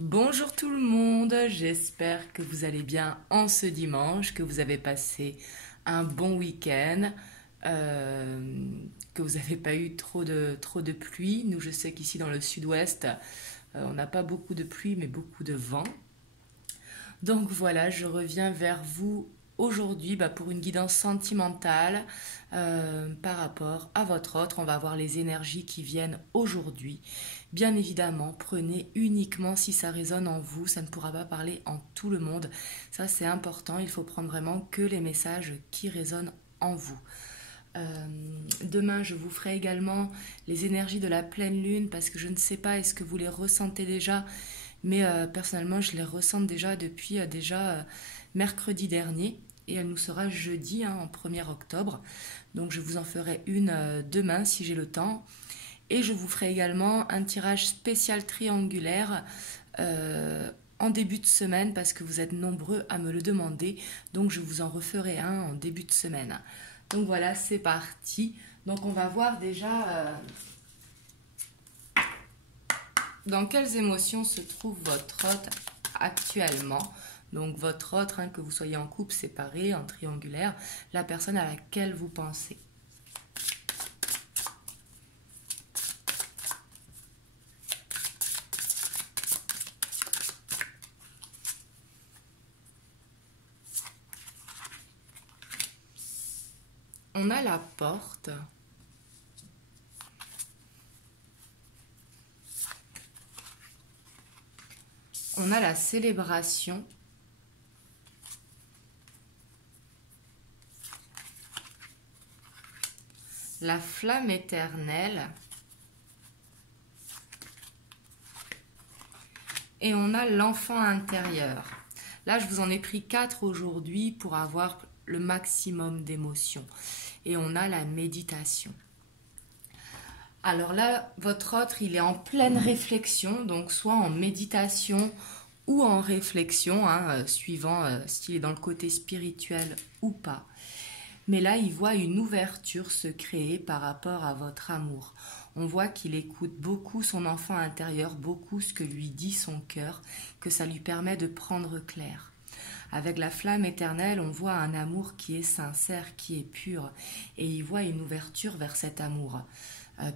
Bonjour tout le monde, j'espère que vous allez bien en ce dimanche, que vous avez passé un bon week-end, que vous n'avez pas eu trop de pluie. Nous, je sais qu'ici dans le sud-ouest, on n'a pas beaucoup de pluie, mais beaucoup de vent. Donc voilà, je reviens vers vous aujourd'hui pour une guidance sentimentale par rapport à votre autre. On va voir les énergies qui viennent aujourd'hui. Bien évidemment, prenez uniquement si ça résonne en vous, ça ne pourra pas parler en tout le monde. Ça c'est important, il faut prendre vraiment que les messages qui résonnent en vous. Demain, je vous ferai également les énergies de la pleine lune parce que je ne sais pas, est-ce que vous les ressentez déjà, mais personnellement, je les ressens déjà depuis mercredi dernier et elle nous sera jeudi en 1er octobre. Donc, je vous en ferai une demain si j'ai le temps. Et je vous ferai également un tirage spécial triangulaire en début de semaine parce que vous êtes nombreux à me le demander. Donc, je vous en referai un en début de semaine. Donc voilà, c'est parti. Donc on va voir déjà dans quelles émotions se trouve votre hôte actuellement. Donc votre autre, que vous soyez en couple, séparé, en triangulaire, la personne à laquelle vous pensez. On a la porte. On a la célébration. La flamme éternelle. Et on a l'enfant intérieur. Là, je vous en ai pris 4 aujourd'hui pour avoir le maximum d'émotions. Et on a la méditation. Alors là, votre autre, il est en pleine réflexion, donc soit en méditation ou en réflexion, suivant s'il est dans le côté spirituel ou pas. Mais là, il voit une ouverture se créer par rapport à votre amour. On voit qu'il écoute beaucoup son enfant intérieur, beaucoup ce que lui dit son cœur, que ça lui permet de prendre clair. Avec la flamme éternelle, on voit un amour qui est sincère, qui est pur, et il voit une ouverture vers cet amour.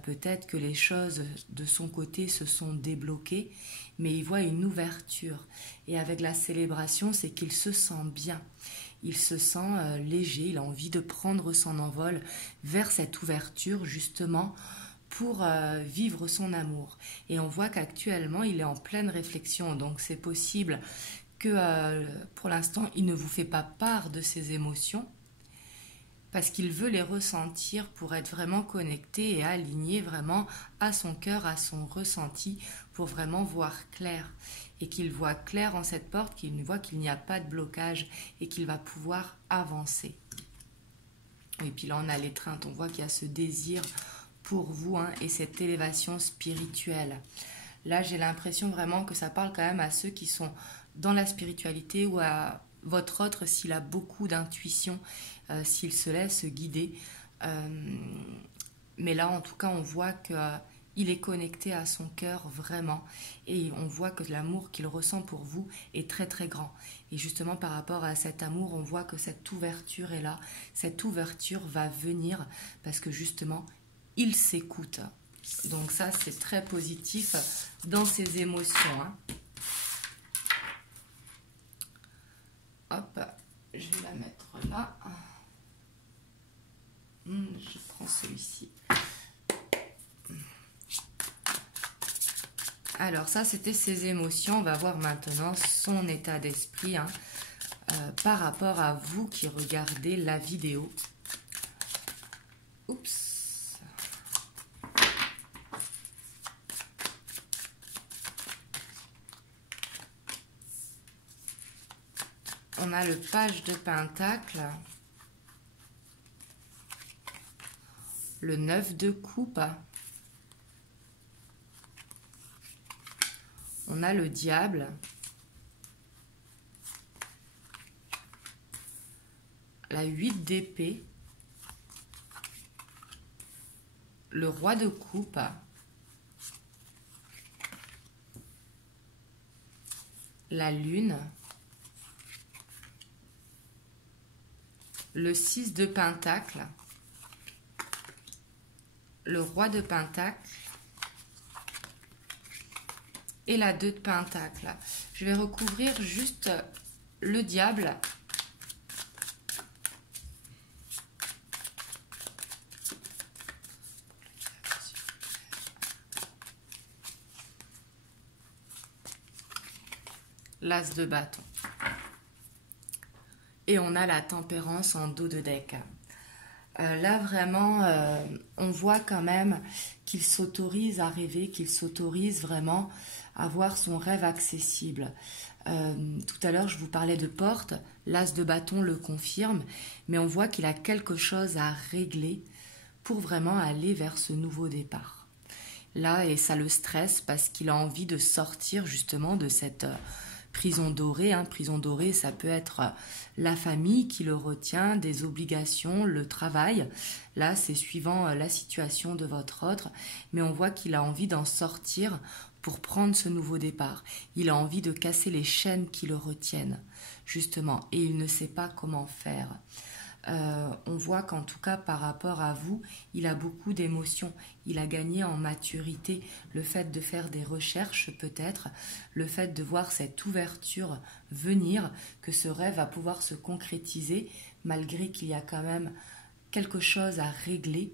Peut-être que les choses de son côté se sont débloquées, mais il voit une ouverture. Et avec la célébration, c'est qu'il se sent bien. Il se sent léger, il a envie de prendre son envol vers cette ouverture, justement, pour vivre son amour. Et on voit qu'actuellement, il est en pleine réflexion, donc c'est possible que pour l'instant, il ne vous fait pas part de ses émotions, parce qu'il veut les ressentir pour être vraiment connecté et aligné vraiment à son cœur, à son ressenti, pour vraiment voir clair. Et qu'il voit clair en cette porte, qu'il voit qu'il n'y a pas de blocage et qu'il va pouvoir avancer. Et puis là, on a l'étreinte, on voit qu'il y a ce désir pour vous et cette élévation spirituelle. Là, j'ai l'impression vraiment que ça parle quand même à ceux qui sont dans la spiritualité ou à votre autre s'il a beaucoup d'intuition, s'il se laisse guider. Mais là, en tout cas, on voit qu'il est connecté à son cœur vraiment. Et on voit que l'amour qu'il ressent pour vous est très très grand. Et justement, par rapport à cet amour, on voit que cette ouverture est là. Cette ouverture va venir parce que justement, il s'écoute. Donc ça, c'est très positif dans ses émotions. Hop, je vais la mettre là. Je prends celui-ci. Alors ça, c'était ses émotions. On va voir maintenant son état d'esprit par rapport à vous qui regardez la vidéo. Oups. On a le page de pentacle, le 9 de coupe, on a le diable, la 8 d'épée, le roi de coupe, la lune, le 6 de Pentacle, le roi de Pentacle et la 2 de Pentacle. Je vais recouvrir juste le diable. L'as de bâton. Et on a la tempérance en dos de deck. Là, vraiment, on voit quand même qu'il s'autorise à rêver, qu'il s'autorise vraiment à voir son rêve accessible. Tout à l'heure, je vous parlais de porte. L'as de bâton le confirme, mais on voit qu'il a quelque chose à régler pour vraiment aller vers ce nouveau départ. Là, et ça le stresse parce qu'il a envie de sortir justement de cette prison dorée. Prison dorée, ça peut être la famille qui le retient, des obligations, le travail. Là, c'est suivant la situation de votre autre, mais on voit qu'il a envie d'en sortir pour prendre ce nouveau départ. Il a envie de casser les chaînes qui le retiennent, justement, et il ne sait pas comment faire. On voit qu'en tout cas par rapport à vous, il a beaucoup d'émotions, il a gagné en maturité, le fait de faire des recherches peut-être, le fait de voir cette ouverture venir, que ce rêve va pouvoir se concrétiser malgré qu'il y a quand même quelque chose à régler.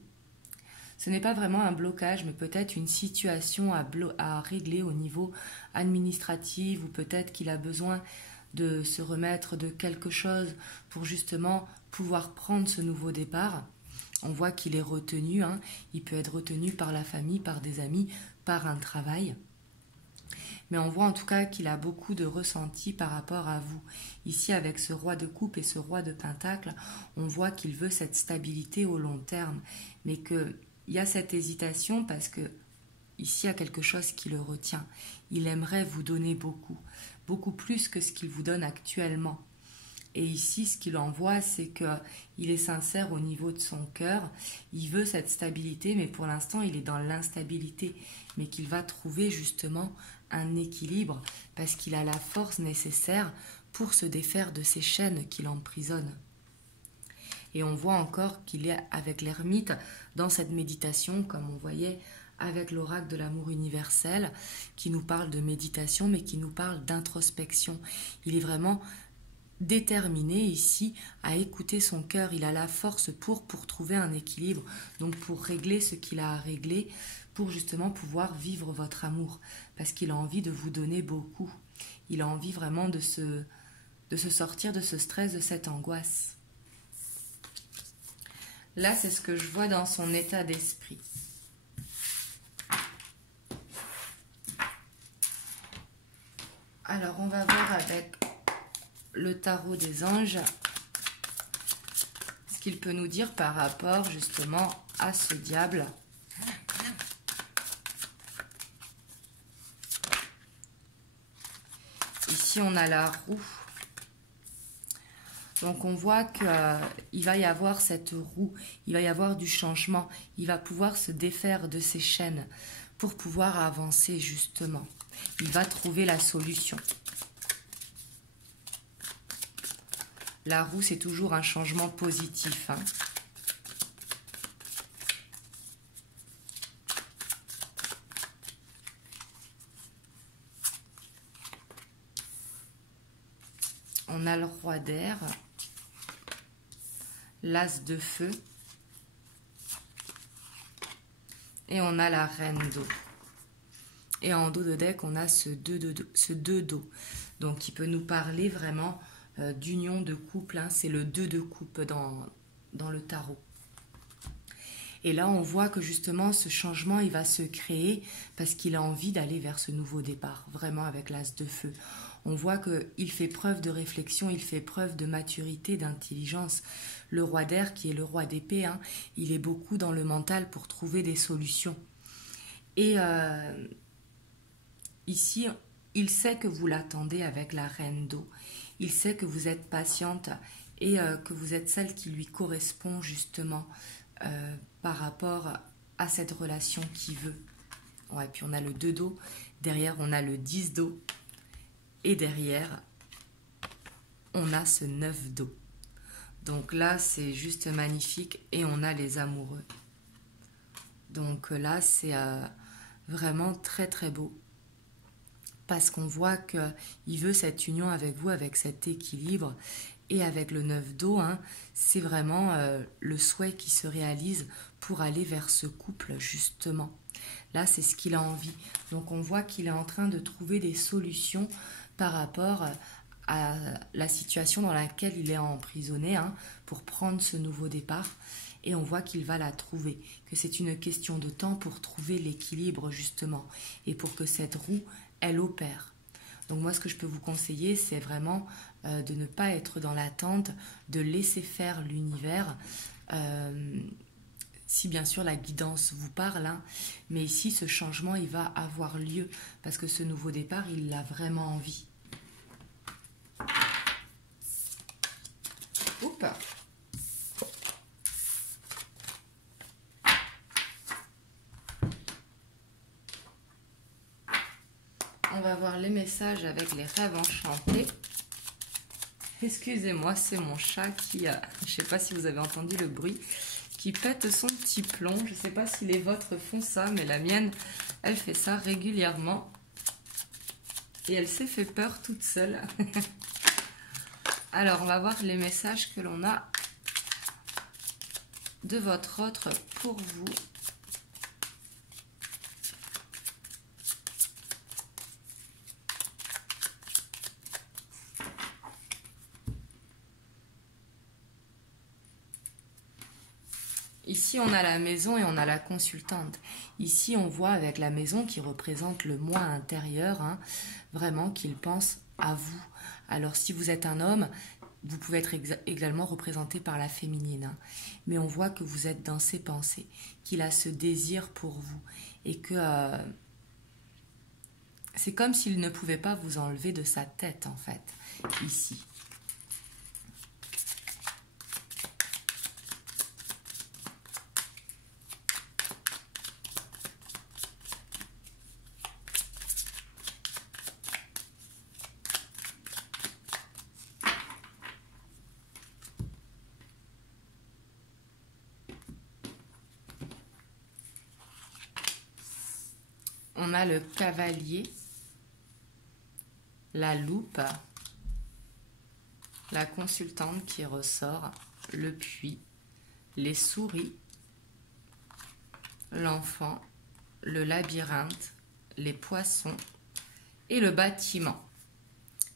Ce n'est pas vraiment un blocage, mais peut-être une situation à régler au niveau administratif, ou peut-être qu'il a besoin de se remettre de quelque chose pour justement pouvoir prendre ce nouveau départ. On voit qu'il est retenu, il peut être retenu par la famille, par des amis, par un travail. Mais on voit en tout cas qu'il a beaucoup de ressenti par rapport à vous. Ici, avec ce roi de coupe et ce roi de pentacle, on voit qu'il veut cette stabilité au long terme, mais qu'il y a cette hésitation parce que ici, il y a quelque chose qui le retient. Il aimerait vous donner beaucoup, beaucoup plus que ce qu'il vous donne actuellement. Et ici, ce qu'il envoie, c'est qu'il est sincère au niveau de son cœur. Il veut cette stabilité, mais pour l'instant, il est dans l'instabilité. Mais qu'il va trouver justement un équilibre parce qu'il a la force nécessaire pour se défaire de ces chaînes qui l'emprisonnent. Et on voit encore qu'il est avec l'ermite dans cette méditation, comme on voyait avec l'oracle de l'amour universel, qui nous parle de méditation, mais qui nous parle d'introspection. Il est vraiment déterminé ici à écouter son cœur. Il a la force pour trouver un équilibre, donc pour régler ce qu'il a à régler, pour justement pouvoir vivre votre amour, parce qu'il a envie de vous donner beaucoup. Il a envie vraiment de se sortir de ce stress, de cette angoisse. Là, c'est ce que je vois dans son état d'esprit. Alors, on va voir avec le tarot des anges ce qu'il peut nous dire par rapport justement à ce diable. Ici, on a la roue. Donc, on voit qu'il va y avoir cette roue, il va y avoir du changement. Il va pouvoir se défaire de ses chaînes pour pouvoir avancer justement. Il va trouver la solution. La roue, c'est toujours un changement positif. On a le roi d'air, l'as de feu et on a la reine d'eau. Et en dos de deck, on a ce 2 d'eau. Donc, il peut nous parler vraiment d'union de couple. C'est le 2 de coupe dans le tarot. Et là, on voit que justement, ce changement, il va se créer parce qu'il a envie d'aller vers ce nouveau départ, vraiment avec l'as de feu. On voit qu'il fait preuve de réflexion, il fait preuve de maturité, d'intelligence. Le roi d'air, qui est le roi d'épée, il est beaucoup dans le mental pour trouver des solutions. Et ici, il sait que vous l'attendez avec la reine d'eau. Il sait que vous êtes patiente et que vous êtes celle qui lui correspond justement par rapport à cette relation qu'il veut. Ouais, puis on a le 2 d'eau. Derrière, on a le 10 d'eau. Et derrière, on a ce 9 d'eau. Donc là, c'est juste magnifique. Et on a les amoureux. Donc là, c'est vraiment très très beau. Parce qu'on voit qu'il veut cette union avec vous, avec cet équilibre. Et avec le 9 d'eau, hein, c'est vraiment le souhait qui se réalise pour aller vers ce couple, justement. Là, c'est ce qu'il a envie. Donc, on voit qu'il est en train de trouver des solutions par rapport à la situation dans laquelle il est emprisonné, hein, pour prendre ce nouveau départ. Et on voit qu'il va la trouver, que c'est une question de temps pour trouver l'équilibre, justement, et pour que cette roue, elle opère. Donc moi, ce que je peux vous conseiller, c'est vraiment de ne pas être dans l'attente, de laisser faire l'univers, si bien sûr la guidance vous parle, hein, mais ici, ce changement, il va avoir lieu, parce que ce nouveau départ, il l'a vraiment envie. Oups. On va voir les messages avec les rêves enchantés. Excusez-moi, c'est mon chat qui a, je ne sais pas si vous avez entendu le bruit, qui pète son petit plomb. Je ne sais pas si les vôtres font ça, mais la mienne, elle fait ça régulièrement. Et elle s'est fait peur toute seule. Alors, on va voir les messages que l'on a de votre autre pour vous. Ici, on a la maison et on a la consultante. Ici, on voit avec la maison qui représente le moi intérieur, hein, vraiment qu'il pense à vous. Alors, si vous êtes un homme, vous pouvez être également représenté par la féminine. Hein. Mais on voit que vous êtes dans ses pensées, qu'il a ce désir pour vous et que c'est comme s'il ne pouvait pas vous enlever de sa tête, en fait, ici. On a le cavalier, la loupe, la consultante qui ressort, le puits, les souris, l'enfant, le labyrinthe, les poissons et le bâtiment.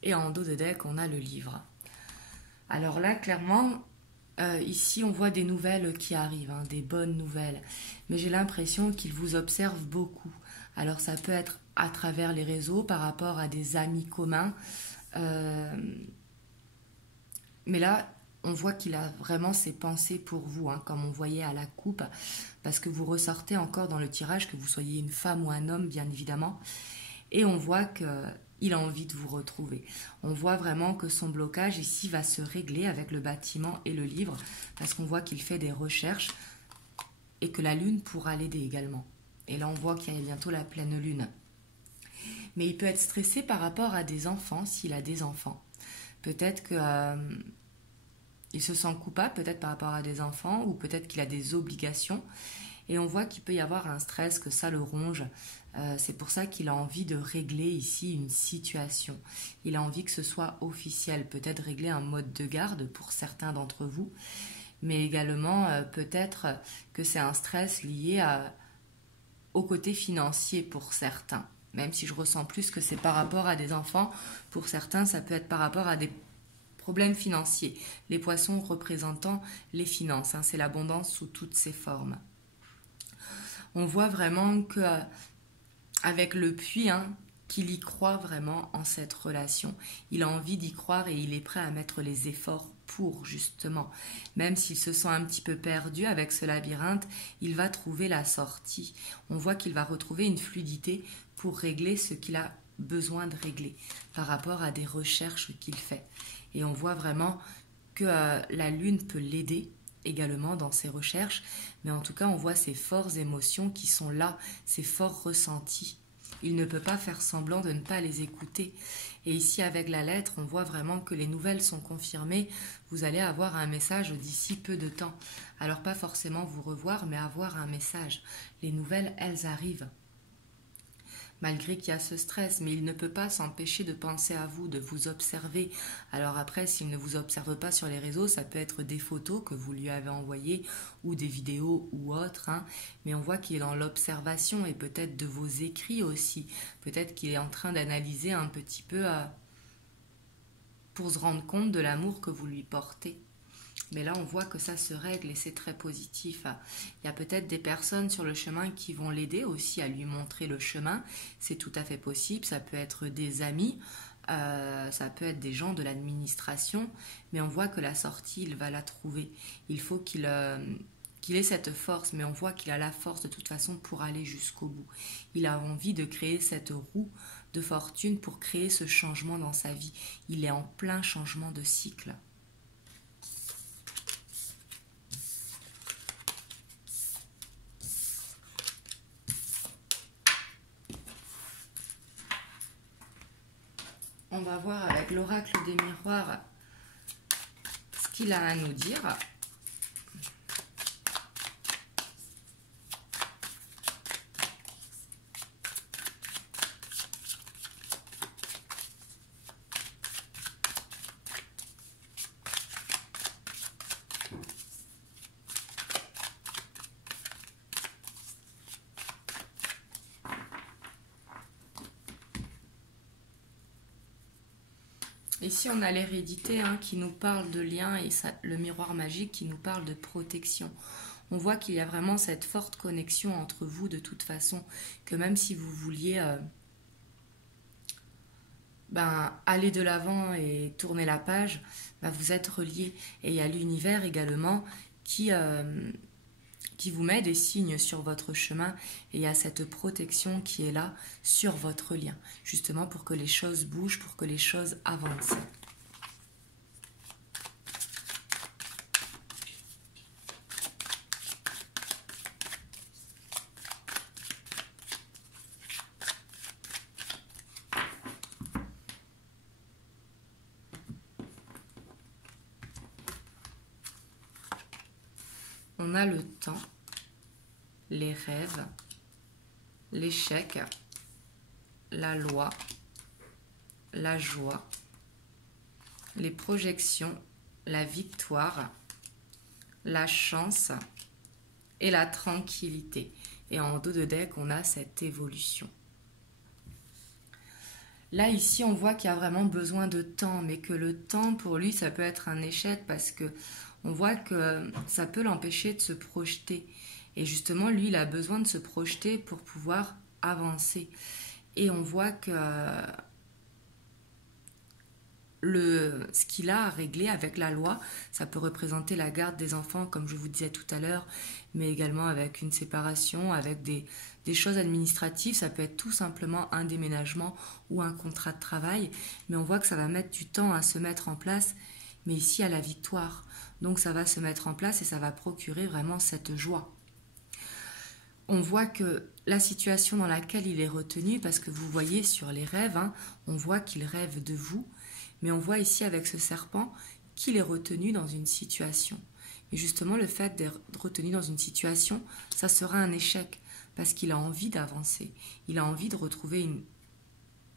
Et en dos de deck, on a le livre. Alors là, clairement, ici, on voit des nouvelles qui arrivent, hein, des bonnes nouvelles. Mais j'ai l'impression qu'il vous observe beaucoup. Alors ça peut être à travers les réseaux, par rapport à des amis communs. Mais là, on voit qu'il a vraiment ses pensées pour vous, hein, comme on voyait à la coupe, parce que vous ressortez encore dans le tirage, que vous soyez une femme ou un homme, bien évidemment. Et on voit qu'il a envie de vous retrouver. On voit vraiment que son blocage ici va se régler avec le bâtiment et le livre, parce qu'on voit qu'il fait des recherches et que la lune pourra l'aider également. Et là, on voit qu'il y a bientôt la pleine lune. Mais il peut être stressé par rapport à des enfants, s'il a des enfants. Peut-être qu'il se sent coupable, peut-être par rapport à des enfants, ou peut-être qu'il a des obligations. Et on voit qu'il peut y avoir un stress, que ça le ronge. C'est pour ça qu'il a envie de régler ici une situation. Il a envie que ce soit officiel, peut-être régler un mode de garde pour certains d'entre vous, mais également peut-être que c'est un stress lié au côté financier pour certains. Même si je ressens plus que c'est par rapport à des enfants, pour certains, ça peut être par rapport à des problèmes financiers. Les poissons représentant les finances, hein, c'est l'abondance sous toutes ses formes. On voit vraiment que avec le puits, hein, qu'il y croit vraiment en cette relation. Il a envie d'y croire et il est prêt à mettre les efforts pour, justement. Même s'il se sent un petit peu perdu avec ce labyrinthe, il va trouver la sortie. On voit qu'il va retrouver une fluidité pour régler ce qu'il a besoin de régler par rapport à des recherches qu'il fait. Et on voit vraiment que la lune peut l'aider également dans ses recherches, mais en tout cas on voit ces fortes émotions qui sont là, ces forts ressentis. il ne peut pas faire semblant de ne pas les écouter. Et ici, avec la lettre, on voit vraiment que les nouvelles sont confirmées. Vous allez avoir un message d'ici peu de temps. Alors, pas forcément vous revoir, mais avoir un message. Les nouvelles, elles arrivent. Malgré qu'il y a ce stress, mais il ne peut pas s'empêcher de penser à vous, de vous observer. Alors après, s'il ne vous observe pas sur les réseaux, ça peut être des photos que vous lui avez envoyées ou des vidéos ou autres, hein. Mais on voit qu'il est dans l'observation et peut-être de vos écrits aussi. Peut-être qu'il est en train d'analyser un petit peu pour se rendre compte de l'amour que vous lui portez. Mais là, on voit que ça se règle et c'est très positif. Il y a peut-être des personnes sur le chemin qui vont l'aider aussi à lui montrer le chemin. C'est tout à fait possible. Ça peut être des amis, ça peut être des gens de l'administration. Mais on voit que la sortie, il va la trouver. Il faut qu'il ait cette force, mais on voit qu'il a la force de toute façon pour aller jusqu'au bout. Il a envie de créer cette roue de fortune pour créer ce changement dans sa vie. Il est en plein changement de cycle. On va voir avec l'oracle des miroirs ce qu'il a à nous dire. Ici, on a l'hérédité qui nous parle de lien et le miroir magique qui nous parle de protection. On voit qu'il y a vraiment cette forte connexion entre vous de toute façon, que même si vous vouliez aller de l'avant et tourner la page, vous êtes reliés. Et il y a l'univers également qui vous met des signes sur votre chemin et il y a cette protection qui est là sur votre lien, justement pour que les choses bougent, pour que les choses avancent. On a le temps, les rêves, l'échec, la loi, la joie, les projections, la victoire, la chance et la tranquillité. Et en dos de deck, on a cette évolution. Là, ici, on voit qu'il y a vraiment besoin de temps, mais que le temps, pour lui, ça peut être un échec parce que on voit que ça peut l'empêcher de se projeter. Et justement, lui, il a besoin de se projeter pour pouvoir avancer. Et on voit que ce qu'il a à régler avec la loi, ça peut représenter la garde des enfants, comme je vous disais tout à l'heure, mais également avec une séparation, avec des choses administratives. Ça peut être tout simplement un déménagement ou un contrat de travail. Mais on voit que ça va mettre du temps à se mettre en place. Mais ici, à la victoire. Donc ça va se mettre en place et ça va procurer vraiment cette joie. On voit que la situation dans laquelle il est retenu, parce que vous voyez sur les rêves, on voit qu'il rêve de vous, mais on voit ici avec ce serpent qu'il est retenu dans une situation. Et justement, le fait d'être retenu dans une situation, ça sera un échec, parce qu'il a envie d'avancer. Il a envie de retrouver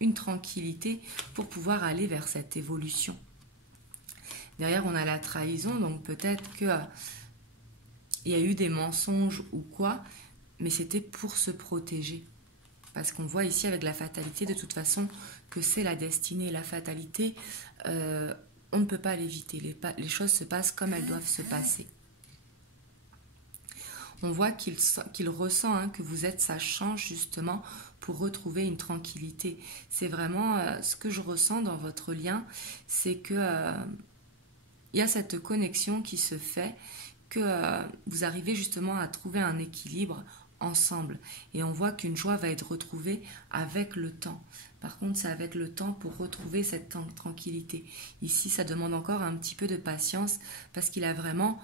une tranquillité pour pouvoir aller vers cette évolution. Derrière, on a la trahison, donc peut-être qu'il y a eu des mensonges ou quoi, mais c'était pour se protéger. Parce qu'on voit ici avec la fatalité, de toute façon, que c'est la destinée. La fatalité, on ne peut pas l'éviter. Les choses se passent comme elles doivent se passer. On voit qu'il ressent que vous êtes sa chance, justement, pour retrouver une tranquillité. C'est vraiment ce que je ressens dans votre lien, c'est que il y a cette connexion qui se fait, que vous arrivez justement à trouver un équilibre ensemble. Et on voit qu'une joie va être retrouvée avec le temps. Par contre, c'est avec le temps pour retrouver cette tranquillité. Ici, ça demande encore un petit peu de patience parce qu'il a vraiment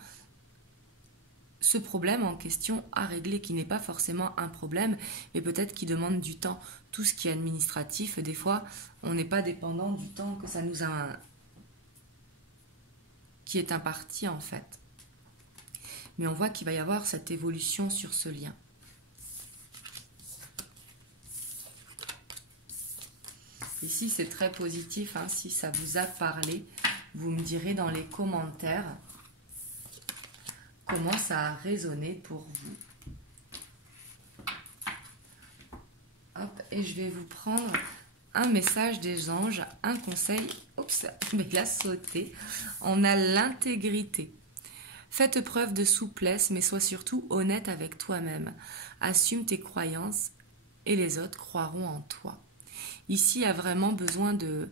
ce problème en question à régler, qui n'est pas forcément un problème, mais peut-être qui demande du temps. Tout ce qui est administratif, des fois, on n'est pas dépendant du temps que ça nous a... qui est imparti en fait. Mais on voit qu'il va y avoir cette évolution sur ce lien. Ici, c'est très positif, hein. Si ça vous a parlé, vous me direz dans les commentaires comment ça a résonné pour vous. Hop, et je vais vous prendre un message des anges, un conseil. Oups, mais il a sauté. On a l'intégrité. Faites preuve de souplesse, mais sois surtout honnête avec toi-même. Assume tes croyances et les autres croiront en toi. Ici, il y a vraiment besoin de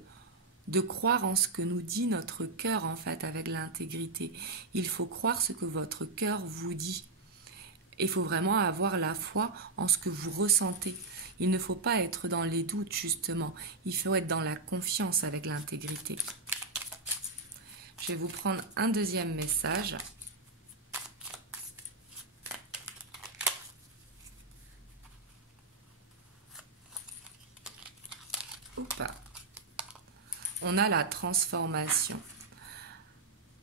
croire en ce que nous dit notre cœur, en fait, avec l'intégrité. Il faut croire ce que votre cœur vous dit. Il faut vraiment avoir la foi en ce que vous ressentez. Il ne faut pas être dans les doutes, justement. Il faut être dans la confiance avec l'intégrité. Je vais vous prendre un deuxième message. On a la transformation.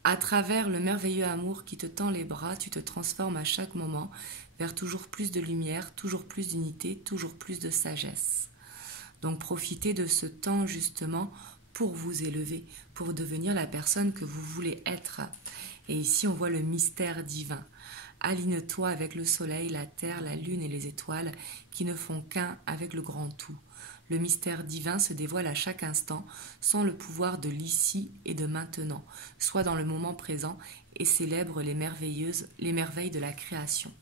À travers le merveilleux amour qui te tend les bras, tu te transformes à chaque moment vers toujours plus de lumière, toujours plus d'unité, toujours plus de sagesse. Donc profitez de ce temps justement pour vous élever, pour devenir la personne que vous voulez être. Et ici on voit le mystère divin. Aligne-toi avec le soleil, la terre, la lune et les étoiles qui ne font qu'un avec le grand tout. Le mystère divin se dévoile à chaque instant, sans le pouvoir de l'ici et de maintenant, soit dans le moment présent et célèbre les merveilles de la création.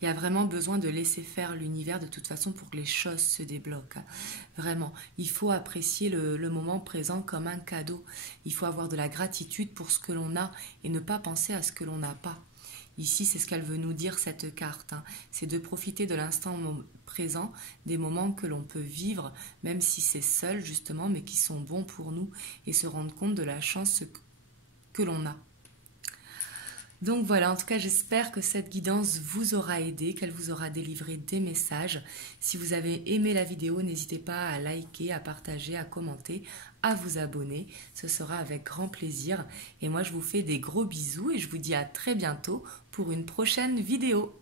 Il y a vraiment besoin de laisser faire l'univers de toute façon pour que les choses se débloquent. Vraiment, il faut apprécier le moment présent comme un cadeau. Il faut avoir de la gratitude pour ce que l'on a et ne pas penser à ce que l'on n'a pas. Ici, c'est ce qu'elle veut nous dire, cette carte. C'est de profiter de l'instant présent, des moments que l'on peut vivre, même si c'est seul, justement, mais qui sont bons pour nous, et se rendre compte de la chance que l'on a. Donc voilà, en tout cas, j'espère que cette guidance vous aura aidé, qu'elle vous aura délivré des messages. Si vous avez aimé la vidéo, n'hésitez pas à liker, à partager, à commenter, à vous abonner. Ce sera avec grand plaisir. Et moi, je vous fais des gros bisous et je vous dis à très bientôt pour une prochaine vidéo.